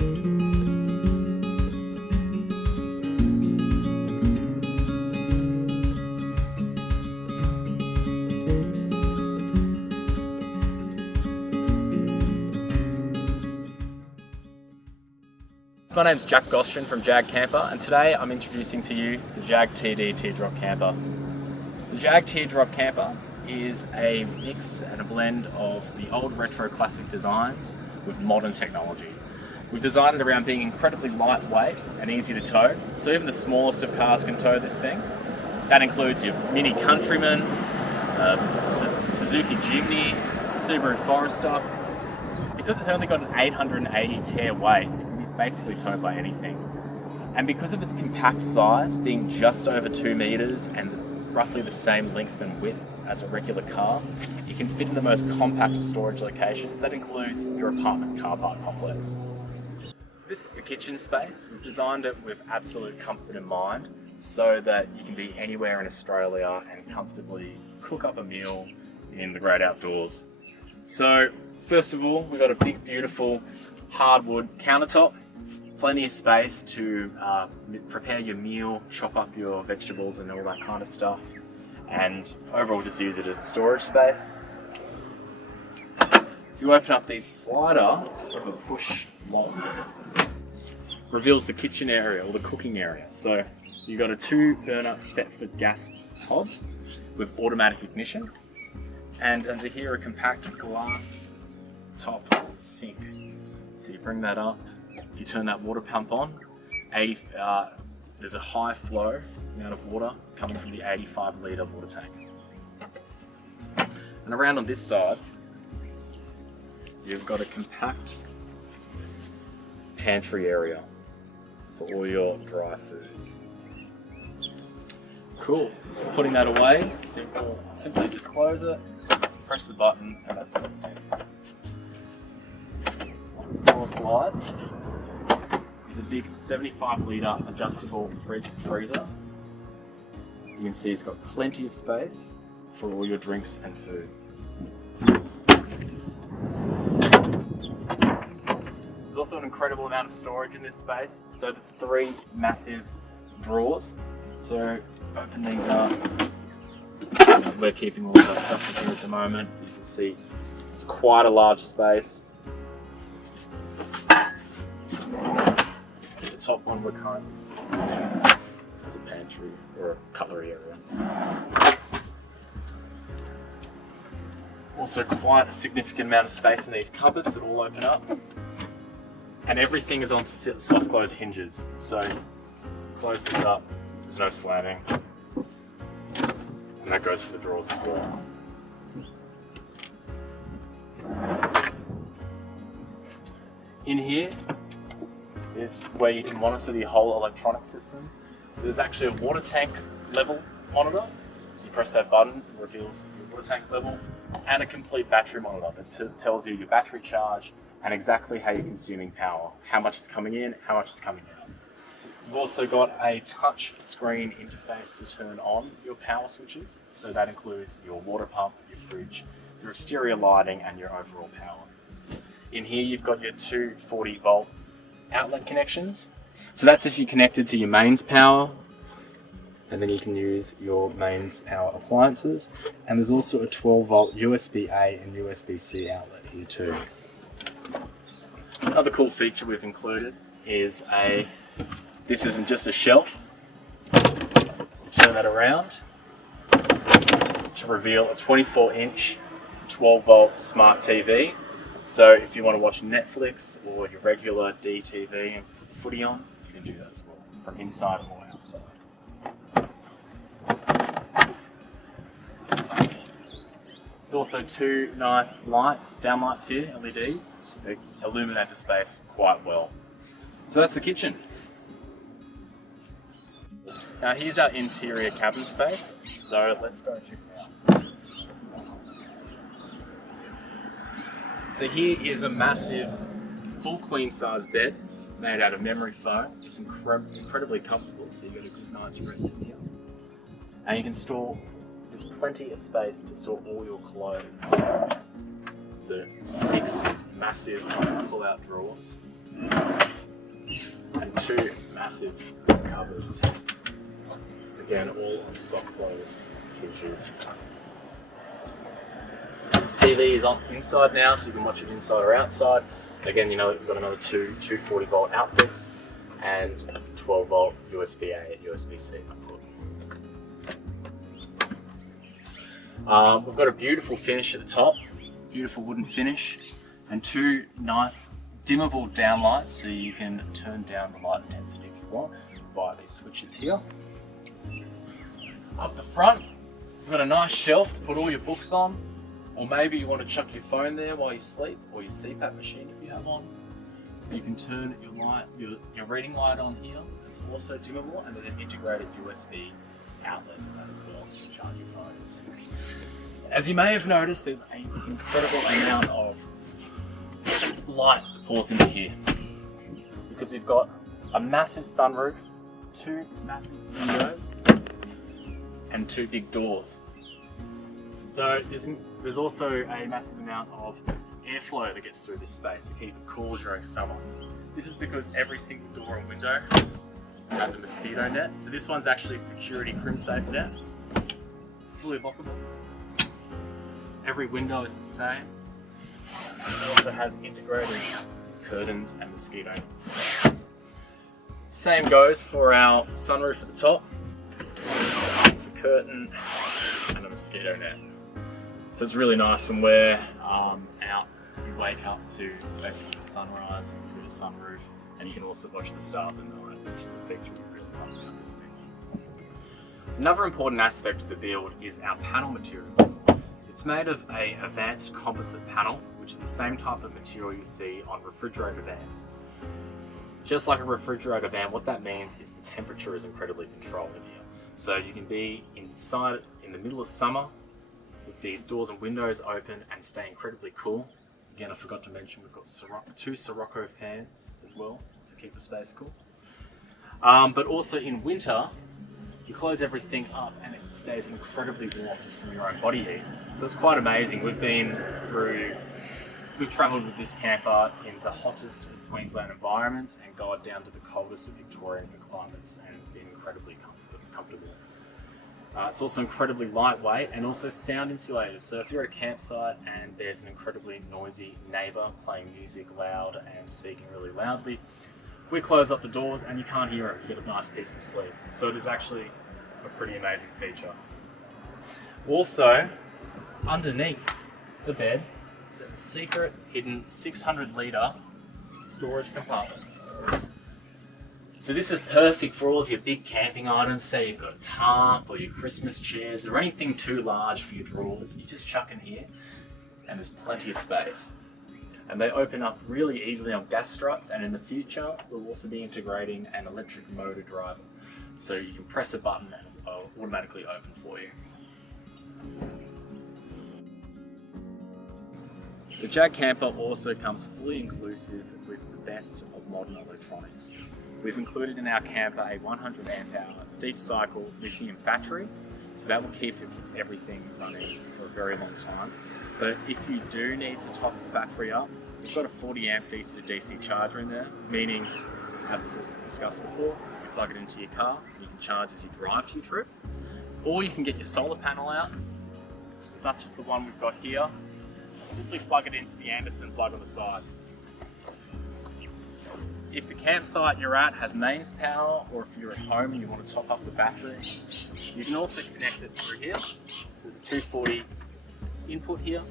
My name's Jack from JAG Camper, and today I'm introducing to you the JAG-TD Teardrop Camper. The JAG Teardrop Camper is a mix and a blend of the old retro classic designs with modern technology. We've designed it around being incredibly lightweight and easy to tow, so even the smallest of cars can tow this thing. That includes your Mini Countryman, Suzuki Jimny, Subaru Forester. Because it's only got an 880 tear weight, basically towed by anything. And because of its compact size, being just over 2 meters and roughly the same length and width as a regular car, you can fit in the most compact of storage locations. That includes your apartment car park complex. So this is the kitchen space. We've designed it with absolute comfort in mind so that you can be anywhere in Australia and comfortably cook up a meal in the great outdoors. So first of all, we've got a big, beautiful hardwood countertop. Plenty of space to prepare your meal, chop up your vegetables and all that kind of stuff, and overall just use it as a storage space. If you open up the slider of a push lock, reveals the kitchen area or the cooking area. So you've got a 2-burner Thetford gas hob with automatic ignition, and under here a compact glass top sink. So you bring that up. If you turn that water pump on, there's a high flow amount of water coming from the 85 litre water tank. And around on this side, you've got a compact pantry area for all your dry foods. Cool, so putting that away, simply just close it, press the button, and that's it. On the small slide, is a big 75 litre adjustable fridge freezer. You can see it's got plenty of space for all your drinks and food. There's also an incredible amount of storage in this space. So there's 3 massive drawers. So open these up. We're keeping all of our stuff in here at the moment. You can see it's quite a large space. Top one we're currently using as a pantry or a cutlery area. Also quite a significant amount of space in these cupboards that all open up, and everything is on soft close hinges. So close this up, there's no slamming, and that goes for the drawers as well. In here is where you can monitor the whole electronic system. So there's actually a water tank level monitor. So you press that button, it reveals your water tank level, and a complete battery monitor that tells you your battery charge and exactly how you're consuming power, how much is coming in, how much is coming out. We've also got a touch screen interface to turn on your power switches. So that includes your water pump, your fridge, your exterior lighting, and your overall power. In here you've got your 240 volt outlet connections. So that's if you're connected to your mains power, and then you can use your mains power appliances. And there's also a 12 volt USB-A and USB-C outlet here too. Another cool feature we've included is this isn't just a shelf. You turn that around to reveal a 24-inch 12 volt smart TV. So if you want to watch Netflix or your regular DTV and put the footy on, you can do that as well, from inside or outside. There's also 2 nice lights, downlights here, LEDs. They illuminate the space quite well. So that's the kitchen. Now here's our interior cabin space, so let's go check it out. So here is a massive full queen size bed made out of memory foam. It's incredibly comfortable, so you get a good night's rest in here. And you can store, there's plenty of space to store all your clothes. So 6 massive pull-out drawers. and 2 massive cupboards. Again, all on soft close hinges. TV is on inside now, so you can watch it inside or outside. Again, you know, we've got another 2 240 volt outputs and 12 volt USB-A and USB-C output. We've got a beautiful finish at the top, beautiful wooden finish, and 2 nice dimmable downlights, so you can turn down the light intensity if you want via these switches here. Up the front, we've got a nice shelf to put all your books on, or maybe you want to chuck your phone there while you sleep, or your CPAP machine if you have one. You can turn your light, your reading light on here. It's also dimmable, and there's an integrated USB outlet as well, so you can charge your phones. As you may have noticed, there's an incredible amount of light that pours into here, because we've got a massive sunroof, 2 massive windows, and 2 big doors. So there's also a massive amount of airflow that gets through this space to keep it cool during summer. This is because every single door and window has a mosquito net. So this one's actually a security crim safe net. It's fully lockable. Every window is the same. It also has integrated curtains and mosquito. Same goes for our sunroof at the top, the curtain and a mosquito net. So it's really nice when we're out, you wake up to basically the sunrise through the sunroof, and you can also watch the stars at night, which is a feature we really love about this thing. Another important aspect of the build is our panel material. It's made of an advanced composite panel, which is the same type of material you see on refrigerator vans. Just like a refrigerator van, what that means is the temperature is incredibly controlled in here. So you can be inside in the middle of summer with these doors and windows open and stay incredibly cool. Again, I forgot to mention we've got 2 Sirocco fans as well to keep the space cool. But also in winter, you close everything up and it stays incredibly warm just from your own body heat. So it's quite amazing. We've travelled with this camper in the hottest of Queensland environments and gone down to the coldest of Victorian climates and been incredibly comfortable. It's also incredibly lightweight and also sound insulated. So if you're at a campsite and there's an incredibly noisy neighbour playing music loud and speaking really loudly, we close up the doors and you can't hear it. You get a nice peaceful sleep. So it is actually a pretty amazing feature. Also, underneath the bed, there's a secret hidden 600 litre storage compartment. So this is perfect for all of your big camping items. Say you've got a tarp or your Christmas chairs or anything too large for your drawers. You just chuck in here and there's plenty of space. And they open up really easily on gas struts, and in the future we'll also be integrating an electric motor driver. So you can press a button and it'll automatically open for you. The Jag camper also comes fully inclusive with the best of modern electronics. We've included in our camper a 100 amp hour deep cycle lithium battery, so that will keep everything running for a very long time. But if you do need to top the battery up, we've got a 40 amp DC to DC charger in there, meaning, as discussed before, you plug it into your car and you can charge as you drive to your trip. Or you can get your solar panel out, such as the one we've got here. Simply plug it into the Anderson plug on the side. If the campsite you're at has mains power, or if you're at home and you want to top up the battery, you can also connect it through here. There's a 240 input here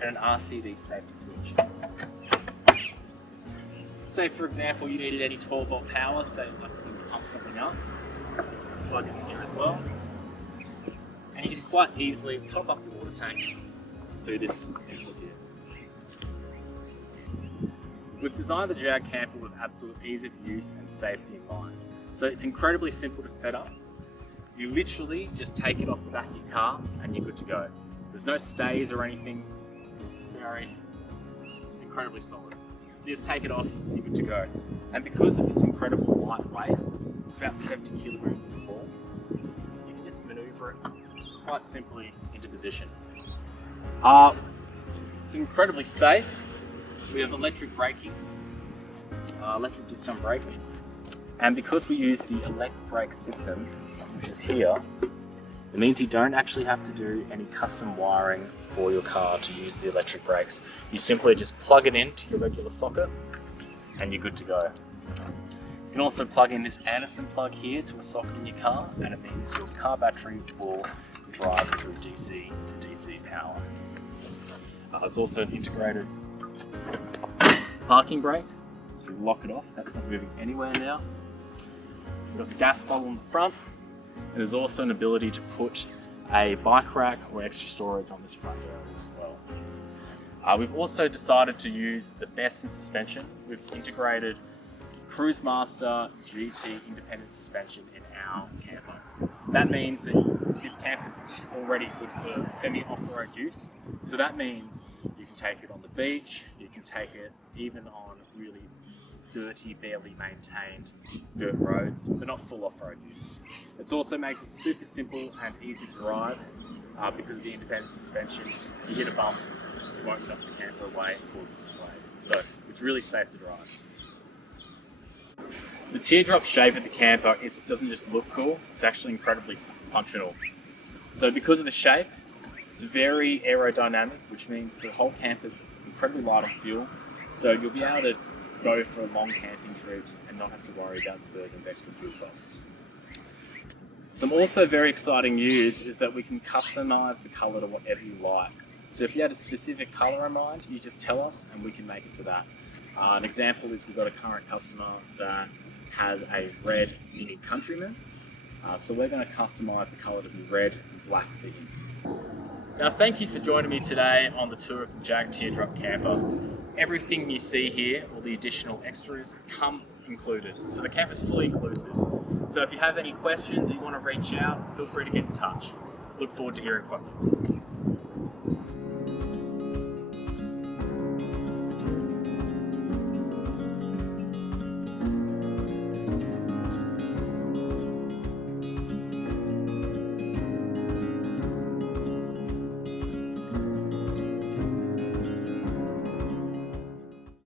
and an RCD safety switch. Say for example you needed any 12 volt power, say like you can pump something up, plug it in here as well. And you can quite easily top up the water tank through this input here. We've designed the Jag camper with absolute ease of use and safety in mind. So it's incredibly simple to set up. You literally just take it off the back of your car and you're good to go. There's no stays or anything necessary. It's incredibly solid. So you just take it off, you're good to go. And because of its incredible lightweight, it's about 70 kilograms in the ball, you can just maneuver it quite simply into position. It's incredibly safe. We have electric braking. electric disc on braking. And because we use the electric brake system, which is here, it means you don't actually have to do any custom wiring for your car to use the electric brakes. You simply just plug it into your regular socket and you're good to go. You can also plug in this Anderson plug here to a socket in your car, and it means your car battery will drive through DC to DC power. There's also an integrated parking brake, so you lock it off, that's not moving anywhere now. We've got the gas bottle in the front, and there's also an ability to put a bike rack or extra storage on this front area as well. We've also decided to use the best in suspension. We've integrated Cruise Master GT independent suspension in our camper. That means that this camper is already good for semi-off-road use. So that means you can take it on the beach, you can take it even on really dirty, barely maintained dirt roads, but not full off-road use. It also makes it super simple and easy to drive because of the independent suspension. If you hit a bump, it won't knock the camper away and cause it to sway. So it's really safe to drive. The teardrop shape of the camper doesn't just look cool, it's actually incredibly functional. So because of the shape, it's very aerodynamic, which means the whole camper is incredibly light on fuel. So you'll be able to go for long camping trips and not have to worry about the burden of extra fuel costs. Some also very exciting news is that we can customize the color to whatever you like. So if you had a specific color in mind, you just tell us and we can make it to that. An example is we've got a current customer that has a red Mini Countryman. So we're going to customize the color to be red and black for him. Now thank you for joining me today on the tour of the JAG Teardrop Camper. Everything you see here, all the additional extras, come included. So the camper's fully inclusive. So if you have any questions, you want to reach out, feel free to get in touch. Look forward to hearing from you.